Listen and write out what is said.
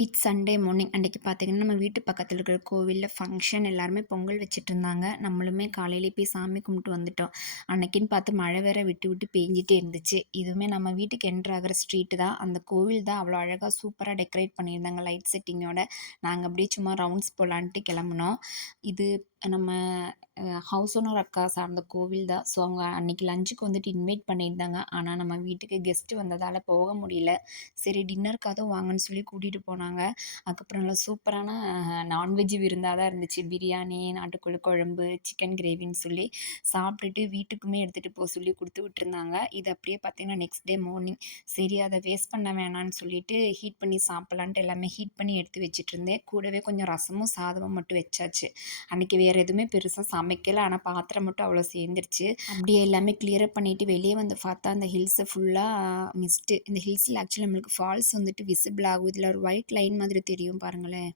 It's Sunday morning அன்றைக்கி பார்த்தீங்கன்னா, நம்ம வீட்டு பக்கத்துல இருக்கிற கோவில்ல ஃபங்ஷன் எல்லாருமே பொங்கல் வச்சுட்டுருந்தாங்க. நம்மளுமே காலையிலேயே போய் சாமி கும்பிட்டு வந்துட்டோம். அன்னைக்குன்னு பார்த்து மழை வேற விட்டு விட்டு பேஞ்சுட்டே இருந்துச்சு. இதுவுமே நம்ம வீட்டுக்கு என்டர் ஆகுற ஸ்ட்ரீட் தான். அந்த கோவில் தான் அவ்வளோ அழகா சூப்பரா டெக்கரேட் பண்ணியிருந்தாங்க லைட் செட்டிங்கோட. நாங்க அப்படியே சும்மா ரவுண்ட்ஸ் போலான்ட்டு கிளம்புனோம். இது நம்ம ஹவுஸ் ஓனர் அக்கா சார்ந்த கோவில் தான். ஸோ அவங்க அன்னைக்கு லஞ்சுக்கு வந்துட்டு இன்வைட் பண்ணியிருந்தாங்க. ஆனா நம்ம வீட்டுக்கு கெஸ்ட் வந்ததால போக முடியல. சரி டின்னருக்காவது வாங்கன்னு சொல்லி கூட்டிட்டு போனாங்க. அதுக்கப்புறம் நல்லா சூப்பரான நான்வெஜ் விருந்தா தான் இருந்துச்சு. பிரியாணி, நாட்டுக்கோழி குழம்பு, சிக்கன் கிரேவின்னு சொல்லி சாப்பிட்டுட்டு வீட்டுக்குமே எடுத்துட்டு போ சொல்லி குடுத்து விட்டுருந்தாங்க. இது அப்படியே பார்த்தீங்கன்னா, நெக்ஸ்ட் டே மார்னிங் சரி அத வேஸ்ட் பண்ண வேணான்னு சொல்லிட்டு ஹீட் பண்ணி சாப்பிடலான்ட்டு எல்லாமே ஹீட் பண்ணி எடுத்து வச்சுட்டுருந்தேன். கூடவே கொஞ்சம் ரசமும், சாதமும் மட்டும் வச்சாச்சு. அன்னைக்கு வேற எதுவுமே பெருசா சமைக்கல. ஆனா பாத்திரம் மட்டும் அவ்வளோ சேர்ந்துருச்சு. அப்படியே எல்லாமே கிளியர் அப் பண்ணிட்டு வெளியே வந்து பார்த்தா, அந்த ஹில்ஸ் ஃபுல்லா மிஸ்ட்டு. இந்த ஹில்ஸ்ல ஆக்சுவலி நம்மளுக்கு ஃபால்ஸ் வந்துட்டு விசிபிள் ஆகும். இதுல ஒரு ஒயிட் லைன் மாதிரி தெரியும் பாருங்களேன்.